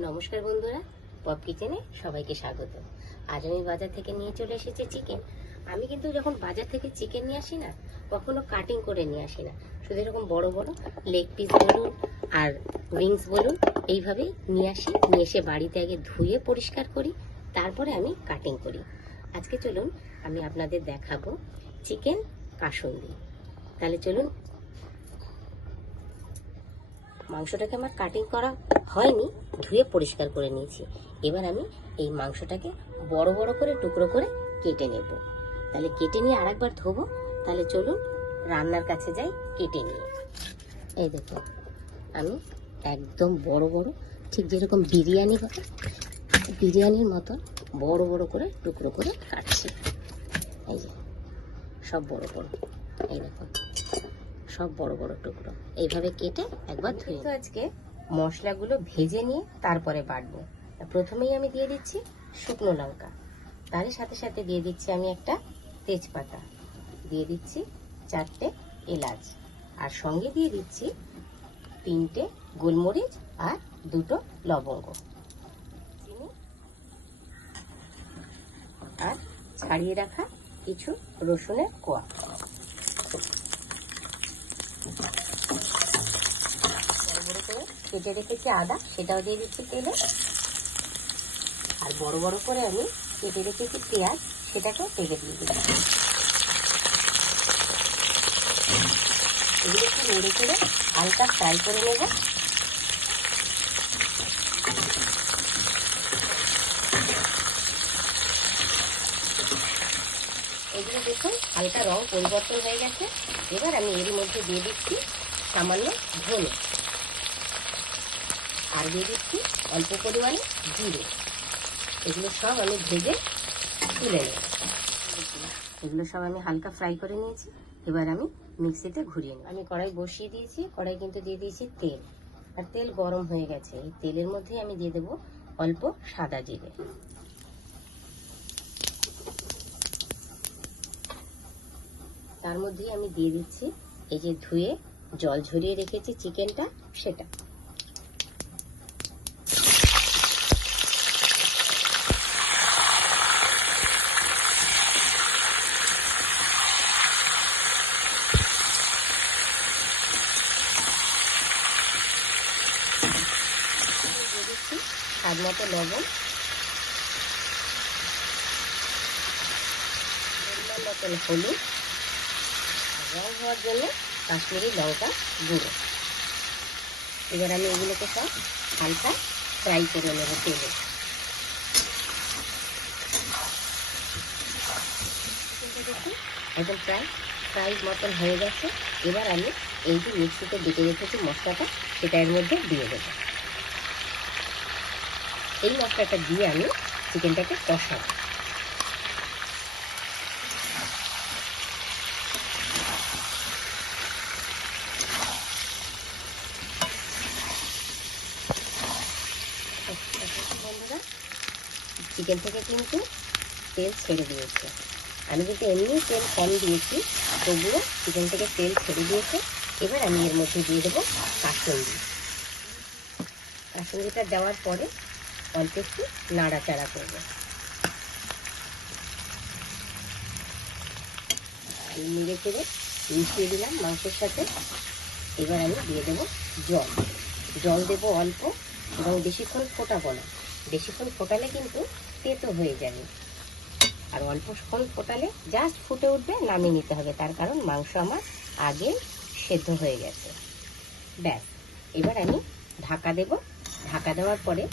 নমস্কার বন্ধুরা, পপ কিচেনে সবাইকে স্বাগত। আজ আমি বাজার থেকে নিয়ে চলে এসেছি চিকেন। আমি কিন্তু যখন বাজার থেকে চিকেন নিয়ে আসি না, কখনো কাটিং করে নিয়ে আসি না, শুধু এরকম বড় বড় লেগ পিস বলুন আর উইংস বলুন এইভাবেই নিয়ে আসি। নিয়ে এসে বাড়িতে আগে ধুয়ে পরিষ্কার করি, তারপরে আমি কাটিং করি। আজকে চলুন আমি আপনাদের দেখাবো চিকেন কাসুন্দি। তাহলে চলুন। মাংসটাকে আমার কাটিং করা হয়নি, ধুয়ে পরিষ্কার করে নিয়েছি। এবার আমি এই মাংসটাকে বড় বড় করে টুকরো করে কেটে নেব। তাহলে কেটে নিয়ে আরেকবার ধোবো। তাহলে চলুন রান্নার কাছে যাই কেটে নিয়ে। এই দেখো, আমি একদম বড় বড়, ঠিক যেরকম বিরিয়ানি হয় বিরিয়ানির মতন বড় বড় করে টুকরো করে কাটছি। এই যে সব বড় বড়, এই দেখো সব বড় বড় টুকরো এইভাবে কেটে একবার ধুয়ে। তো আজকে মশলাগুলো ভেজে নিয়ে তারপরে বাটবো। প্রথমেই আমি দিয়ে দিচ্ছি শুকনো লঙ্কা, তার সাথে সাথে দিয়ে দিচ্ছি আমি একটা তেজপাতা, দিয়ে দিচ্ছি 4টে এলাচ, আর সঙ্গে দিয়ে দিচ্ছি 3টে গোলমরিচ আর 2টো লবঙ্গ, আর ছাড়িয়ে রাখা কিছু রসুনের কোয়া। বড় বড় করে কেটে রেখেছি আদা, সেটাও দিয়ে দিচ্ছি তেলে। আর বড় বড় করে আমি কেটে রেখেছি পেঁয়াজ, সেটাকেও তেলে দিয়ে দিচ্ছি। এগুলো একটু নেড়ে চেড়ে হালকা ফ্রাই করে নেব। এগুলো দেখুন হালকা রং পরিবর্তন হয়ে গেছে। এবার আমি এর মধ্যে দিয়ে দিচ্ছি সামান্য ধনে, আর দিয়ে দিচ্ছি অল্প পরিমাণে জিরে। এগুলো সব আমি ভেজে তুলে নেব। এগুলো সব আমি হালকা ফ্রাই করে নিয়েছি। এবার আমি মিক্সিতে ঘুরিয়ে নেব। আমি কড়াই বসিয়ে দিয়েছি, কড়াই কিন্তু দিয়ে দিয়েছি তেল, আর তেল গরম হয়ে গেছে। এই তেলের মধ্যেই আমি দিয়ে দেবো অল্প সাদা জিরে। তার মধ্যেই আমি দিয়ে দিচ্ছি এই যে ধুয়ে জল ঝরিয়ে রেখেছি চিকেনটা, সেটা। দিয়ে দিচ্ছি স্বাদ মতো লবণ, পরিমাণ মতন হলুদ, রং হওয়ার জন্য কাশ্মীরি লঙ্কা গুঁড়ো। এবার আমি এগুলোকে সব হালকা ফ্রাই করে নেব তেলে। এখন প্রায় ফ্রাই মতন হয়ে গেছে। এবার আমি এই যে মিক্সিতে বেটে রেখেছি মশলাটা, সেটা এর মধ্যে দিয়ে দেবো। এই মশলাটা দিয়ে আমি চিকেনটাকে কষাবো। বন্ধুরা, চিকেন থেকে কিন্তু তেল ছেড়ে দিয়েছে। আমি কিন্তু এমনি তেল কম দিয়েছি, তবুও চিকেন থেকে তেল ছেড়ে দিয়েছে। এবার আমি এর মধ্যে দিয়ে দেবো কাসুন্দি। কাসুন্দিটা দেওয়ার পরে অল্প একটু নাড়াচাড়া করবো। নেড়ে চেড়ে মিশিয়ে দিলাম মাংসের সাথে। এবার আমি দিয়ে দেবো জল। জল দেবো অল্প, এবং বেশিক্ষণ ফোটাবো না। বেশিক্ষণ ফোটালে কিন্তু তেতো হয়ে যাবে, আর অল্পক্ষণ ফোটালে জাস্ট ফুটে উঠবে, নামিয়ে নিতে হবে। তার কারণ মাংস আমার আগে সেদ্ধ হয়ে গেছে। ব্যাস, এবার আমি ঢাকা দেব। ঢাকা দেওয়ার পরে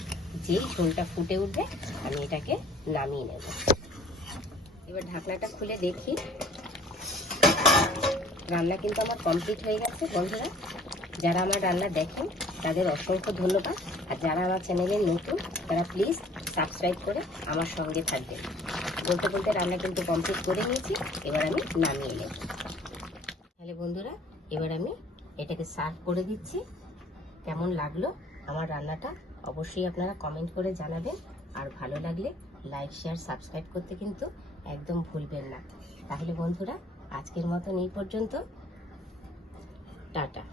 যেই ঝোলটা ফুটে উঠবে আমি এটাকে নামিয়ে নেব। এবার ঢাকনাটা খুলে দেখি, রান্না কিন্তু আমার কমপ্লিট হয়ে গেছে। বন্ধুরা, যারা আমার রান্না দেখেন তাদের অসংখ্য ধন্যবাদ, আর যারা আমার চ্যানেলে নতুন তারা প্লিজ সাবস্ক্রাইব করে আমার সঙ্গে থাকবেন। বলতে বলতে রান্না কিন্তু কমপ্লিট করে নিয়েছি। এবার আমি নামিয়ে নেব। তাহলে বন্ধুরা, এবার আমি এটাকে সার্ভ করে দিচ্ছি। কেমন লাগলো আমার রান্নাটা অবশ্যই আপনারা কমেন্ট করে জানাবেন, আর ভালো লাগলে লাইক, শেয়ার, সাবস্ক্রাইব করতে কিন্তু একদম ভুলবেন না। তাহলে বন্ধুরা, আজকের মতন এই পর্যন্ত। টাটা।